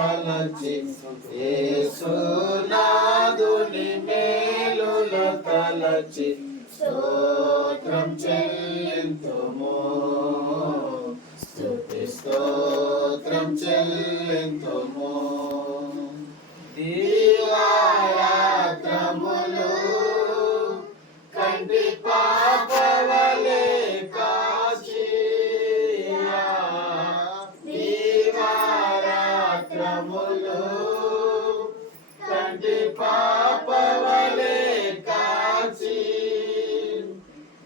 తలచి యేసునాథుని మేలుల తలచి స్తోత్రం చెల్లింతుము స్తుతి స్తోత్రం చెల్లింతుము దీవారాత్రములు కంటి పాపవలే కాచి దీవారాత్రములు కంటి పాపవలే కాచి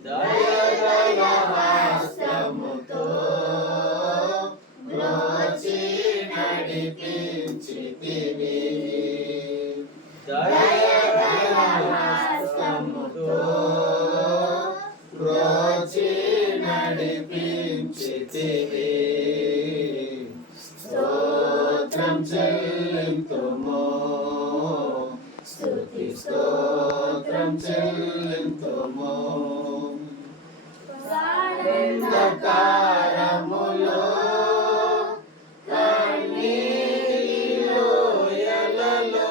దయగల హస్తముతో బ్రోచి నడిపించితివి దయగల హస్తముతో బ్రోచి నడిపించితివి స్తోత్రం చెల్లింతుము స్తుతి స్తోత్రం చెల్లింతుము అంధకారములో కన్నీలో ఎలలో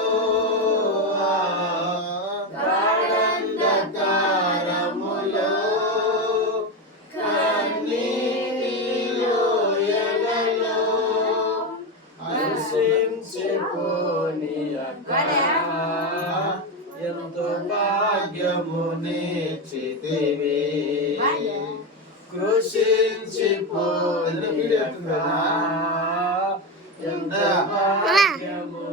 గాఢంధకారములో కన్నీలో ఎలలో అలసించిపోని ఎంతో భాగ్యమునిచ్చితివి కృషించిపోని ఎంత భాగ్యము